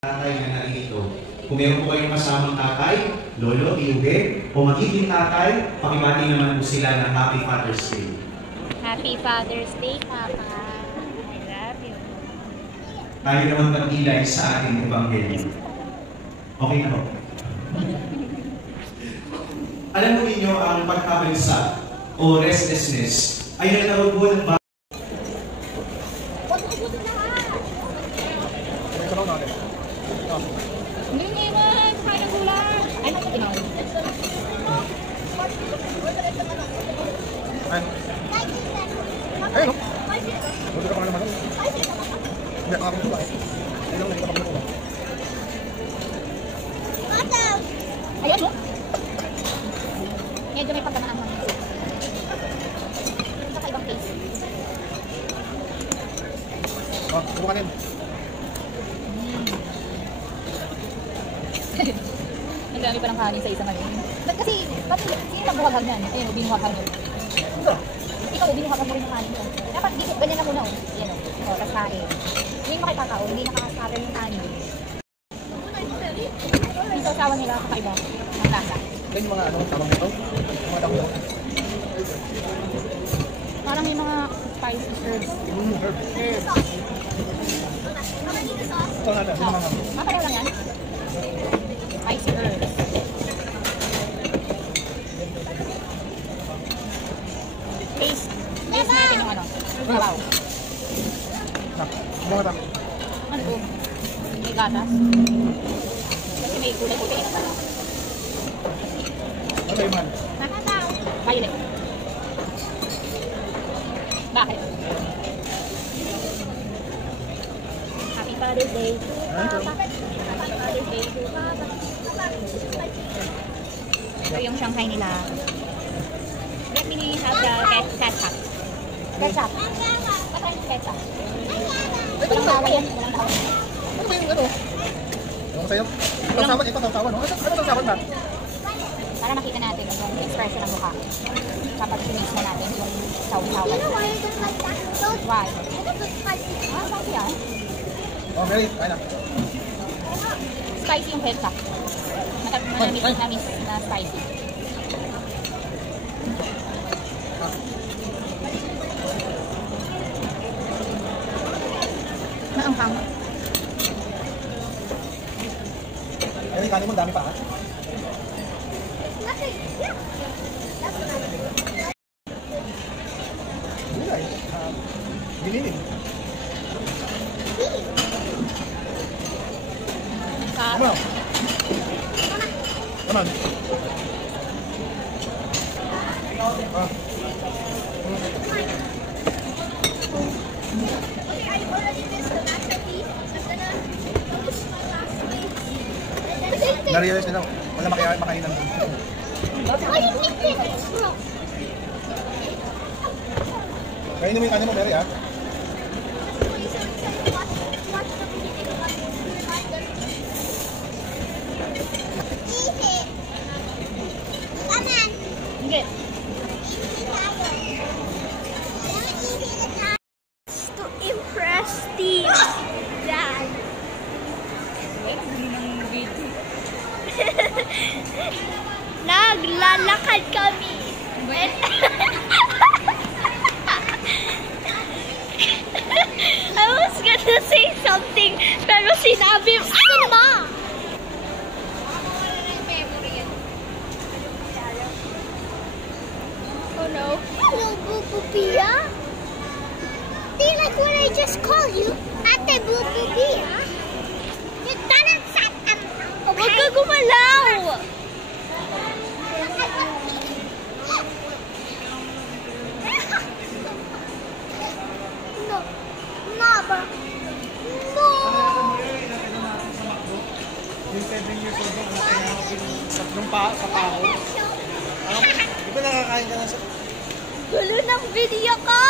tatay na narito. Kung meron po kayong kasamang tatay, lolo, tiyuhin, o magiging tatay, pakibati naman po sila ng Happy Father's Day. Happy Father's Day, Papa. I love you. Tayo naman magilay sa ating ebanghelyo. Okay na po. Alam mo ninyo, ang pagkabalsa o restlessness ay nagkaroon po ng Hindi naman, kaya ng ulan. Ay, naku, tinaw. Ayun, no? Buti ka pa naman. Hindi ako nakapagod ba eh. Ayun, hindi ka pa nakapagod ba. Ayan, no? Medyo may pagkamaan mo. Ito ka ibang place. Oh, subukanin. Ang dami pa ng kanin sa isang ano. Kasi, sino ang buhaghag yan? Ayun, binuhaghag mo. Ikaw, binuhaghag mo rin yung kanin mo. Dapat dito, ganyan na muna. Ayan o. O, tapos kain. Hindi mo makipakao, hindi nakakascatter yung kanin. Yung sausawan nila kakaiba ng lasa. Yan yung mga ano, tamang nito. Yung mga damo. Parang may mga spicy herbs. Herbs. Ito nga na, ito mga Mapareho lang yan. Spicy herbs. Taste natin yung ano. Wow. mga damo. Ano po? May gatas. Kasi may kulay puti na pala. Ano yung man? Nakataw. Violet. Bakit? Happy Father's Day to Papa. Happy Father's Day to Papa. Ito yung Shanghai nila. Let me have the ketchup. Ketchup. Patay ng ketchup. Walang tawa yan. Walang tawa. Ano ba yung ano? Ano sa'yo? Sausawan, ito sausawan, no? Ano sausawan ba? Para makita natin yung expression ng mukha. Kapag finish na natin yung sausawan. You know why I don't like that? Those Why? I don't like spicy. Ah, spicy yan. Oh, Mary, kaya na. Spicy yung ketchup. Manamis na spicy. Naanghang. Mary, kanin mo, dami pa ha? Nothing. Yeah. That's what I do. Gulay. Gililin. Ano? Naman. Ah. Okay, I already missed the masterpiece. I'm gonna finish my last plate. And then Na-realize nila, wala makainan doon. oh, you missed it. Oh. Kainin mo yung kanin mo, Mary, ha? Watch the video. Eat it. Come on. Hindi. To impress Steve. Dad. Naglalakad kami. I was gonna say something, pero sinabi mo, ma! Oh no. Hello, Bubu Pia. Do you like what I just called you? Ate Bubu Pia. You didn't set up. Huwag ka gumalaw! No. Mama. No. Yung 7 years old, ano kaya tatlong sa pao? Ano? Di ba nakakain ka na sa... Gulo ng video ko!